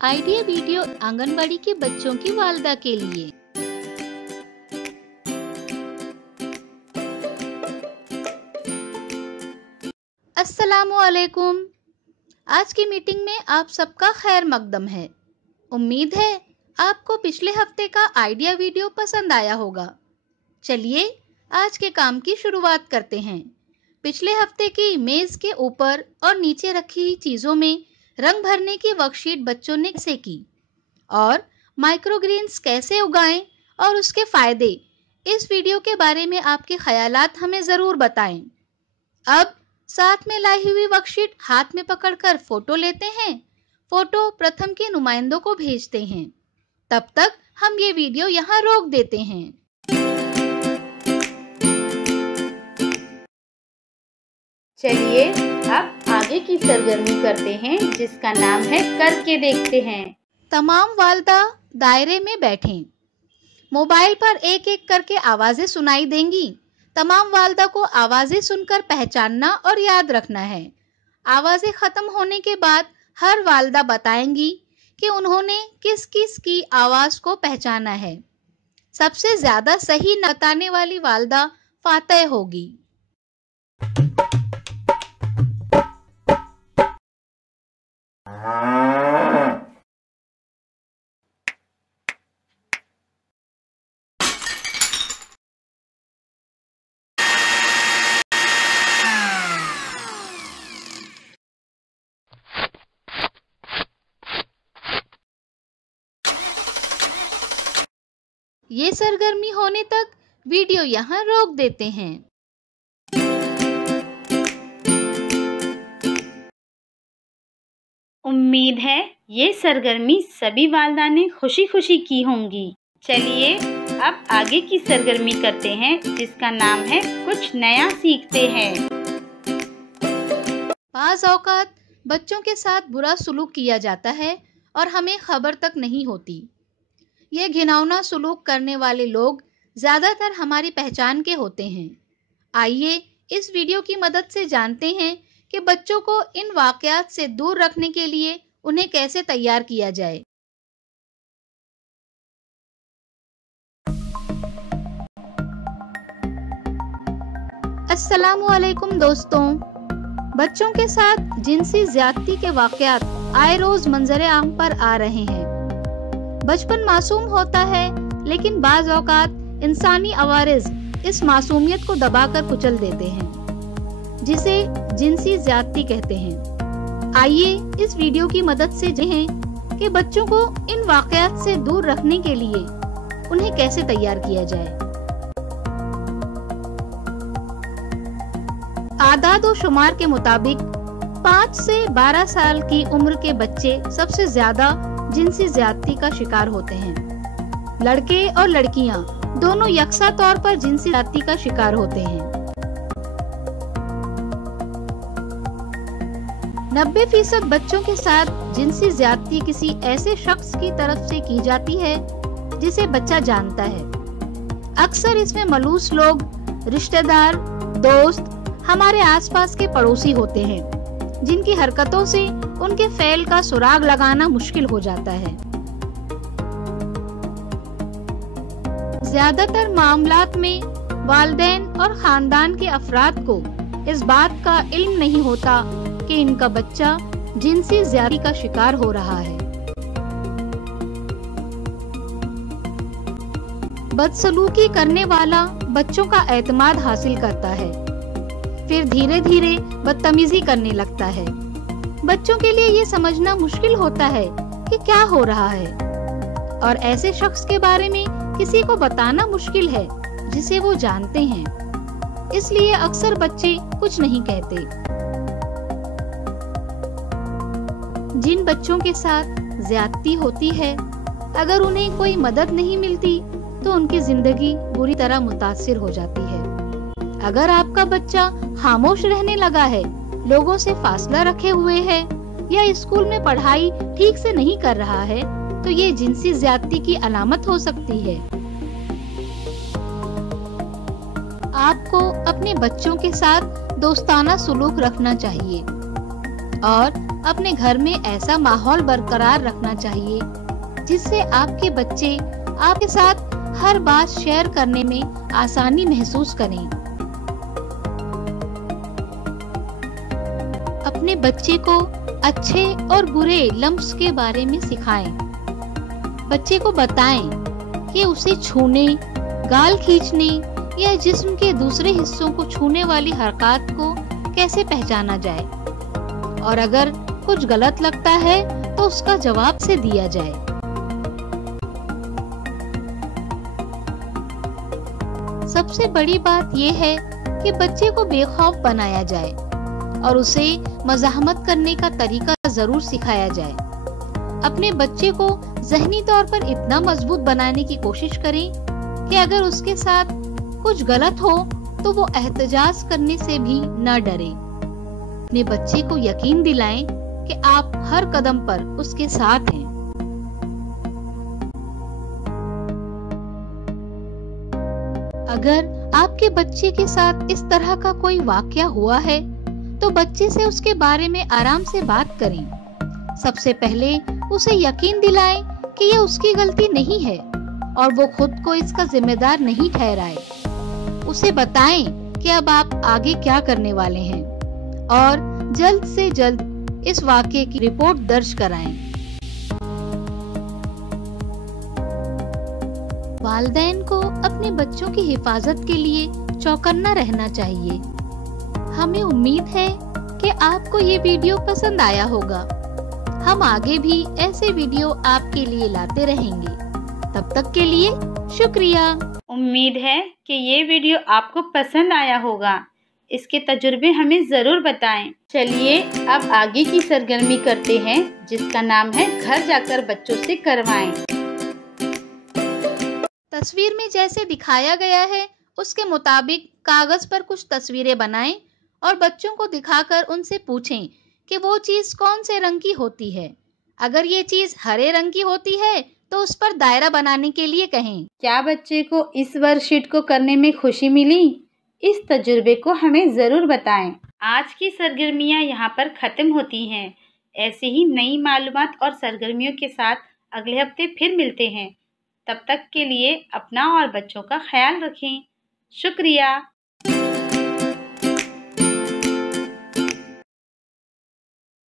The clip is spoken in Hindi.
आइडिया वीडियो आंगनबाड़ी के बच्चों की वालिदा के लिए। अस्सलामुअलैकुम। आज की मीटिंग में आप सबका खैर मकदम है। उम्मीद है आपको पिछले हफ्ते का आइडिया वीडियो पसंद आया होगा। चलिए आज के काम की शुरुआत करते हैं। पिछले हफ्ते की मेज के ऊपर और नीचे रखी चीजों में रंग भरने की वर्कशीट बच्चों ने कैसे की और माइक्रोग्रीन्स कैसे उगाएं और उसके फायदे, इस वीडियो के बारे में आपके ख्यालात हमें जरूर बताएं। अब साथ में लाई हुई वर्कशीट हाथ में पकड़कर फोटो लेते हैं। फोटो प्रथम के नुमाइंदों को भेजते हैं। तब तक हम ये वीडियो यहाँ रोक देते हैं। चलिए अब आगे की सरगर्मी करते हैं, जिसका नाम है करके देखते हैं। तमाम वालिदा दायरे में बैठें। मोबाइल पर एक एक करके आवाजें सुनाई देंगी। तमाम वालिदा को आवाजें सुनकर पहचानना और याद रखना है। आवाजें खत्म होने के बाद हर वालिदा बताएंगी कि उन्होंने किस किस की आवाज को पहचाना है। सबसे ज्यादा सही न बताने वाली वालिदा फातेह होगी। ये सरगर्मी होने तक वीडियो यहाँ रोक देते हैं। उम्मीद है ये सरगर्मी सभी वालिदा ने खुशी खुशी की होंगी। चलिए अब आगे की सरगर्मी करते हैं, जिसका नाम है कुछ नया सीखते हैं। बाज़ औक़ात बच्चों के साथ बुरा सुलूक किया जाता है और हमें खबर तक नहीं होती। ये घिनौना सुलूक करने वाले लोग ज्यादातर हमारी पहचान के होते हैं। आइए इस वीडियो की मदद से जानते हैं कि बच्चों को इन वाक़यात से दूर रखने के लिए उन्हें कैसे तैयार किया जाए। अस्सलामुअलैकुम दोस्तों। बच्चों के साथ जिनसी ज्यादती के वाक़यात आए रोज मंजरे आम पर आ रहे हैं। बचपन मासूम होता है, लेकिन बाज़ औक़ात इंसानी अवारिज़ इस मासूमियत को दबाकर कुचल देते हैं, जिसे जिनसी ज्यादती कहते हैं। आइए इस वीडियो की मदद से जानें कि बच्चों को इन वाक़यात से दूर रखने के लिए उन्हें कैसे तैयार किया जाए। आदाद व शुमार के मुताबिक 5 से 12 साल की उम्र के बच्चे सबसे ज्यादा जिनसी ज्यादती का शिकार होते हैं। लड़के और लड़कियां दोनों यकसा तौर पर जिनसी ज्यादती का शिकार होते हैं। 90% बच्चों के साथ जिनसी ज्यादती किसी ऐसे शख्स की तरफ से की जाती है जिसे बच्चा जानता है। अक्सर इसमें मलूस लोग, रिश्तेदार, दोस्त, हमारे आसपास के पड़ोसी होते हैं, जिनकी हरकतों से उनके फेल का सुराग लगाना मुश्किल हो जाता है। ज्यादातर मामलात में वालिदैन और खानदान के अफराद को इस बात का इल्म नहीं होता कि इनका बच्चा जिनसी ज्यादती का शिकार हो रहा है। बदसलूकी करने वाला बच्चों का एतमाद हासिल करता है, फिर धीरे धीरे बदतमीजी करने लगता है। बच्चों के लिए ये समझना मुश्किल होता है कि क्या हो रहा है, और ऐसे शख्स के बारे में किसी को बताना मुश्किल है जिसे वो जानते हैं। इसलिए अक्सर बच्चे कुछ नहीं कहते। जिन बच्चों के साथ ज्यादती होती है, अगर उन्हें कोई मदद नहीं मिलती तो उनकी जिंदगी बुरी तरह मुतासिर हो जाती है। अगर आपका बच्चा खामोश रहने लगा है, लोगों से फासला रखे हुए है या स्कूल में पढ़ाई ठीक से नहीं कर रहा है, तो ये जिनसी ज्यादती की अलामत हो सकती है। आपको अपने बच्चों के साथ दोस्ताना सुलूक रखना चाहिए और अपने घर में ऐसा माहौल बरकरार रखना चाहिए जिससे आपके बच्चे आपके साथ हर बात शेयर करने में आसानी महसूस करें। अपने बच्चे को अच्छे और बुरे लम्प्स के बारे में सिखाएं। बच्चे को बताएं कि उसे छूने, गाल खींचने या जिस्म के दूसरे हिस्सों को छूने वाली हरकत को कैसे पहचाना जाए, और अगर कुछ गलत लगता है तो उसका जवाब से दिया जाए। सबसे बड़ी बात यह है कि बच्चे को बेखौफ बनाया जाए और उसे मज़ाहमत करने का तरीका जरूर सिखाया जाए। अपने बच्चे को ज़हनी तौर पर इतना मजबूत बनाने की कोशिश करें कि अगर उसके साथ कुछ गलत हो तो वो एहतजाज करने से भी न डरे। अपने बच्चे को यकीन दिलाएं कि आप हर कदम पर उसके साथ हैं। अगर आपके बच्चे के साथ इस तरह का कोई वाकया हुआ है तो बच्चे से उसके बारे में आराम से बात करें। सबसे पहले उसे यकीन दिलाएं कि यह उसकी गलती नहीं है और वो खुद को इसका जिम्मेदार नहीं ठहराए। उसे बताएं कि अब आप आगे क्या करने वाले हैं और जल्द से जल्द इस वाकये की रिपोर्ट दर्ज कराएं। वालिदैन को अपने बच्चों की हिफाजत के लिए चौकन्ना रहना चाहिए। हमें उम्मीद है कि आपको ये वीडियो पसंद आया होगा। हम आगे भी ऐसे वीडियो आपके लिए लाते रहेंगे। तब तक के लिए शुक्रिया। उम्मीद है कि ये वीडियो आपको पसंद आया होगा। इसके तजुर्बे हमें ज़रूर बताएं। चलिए अब आगे की सरगर्मी करते हैं जिसका नाम है घर जाकर बच्चों से करवाएं। तस्वीर में जैसे दिखाया गया है उसके मुताबिक कागज पर कुछ तस्वीरें बनाएं और बच्चों को दिखाकर उनसे पूछें कि वो चीज कौन से रंग की होती है। अगर ये चीज हरे रंग की होती है तो उस पर दायरा बनाने के लिए कहें। क्या बच्चे को इस वर्कशीट को करने में खुशी मिली? इस तजुर्बे को हमें ज़रूर बताएं। आज की सरगर्मियां यहाँ पर ख़त्म होती हैं। ऐसे ही नई मालूमात और सरगर्मियों के साथ अगले हफ्ते फिर मिलते हैं। तब तक के लिए अपना और बच्चों का ख्याल रखें। शुक्रिया।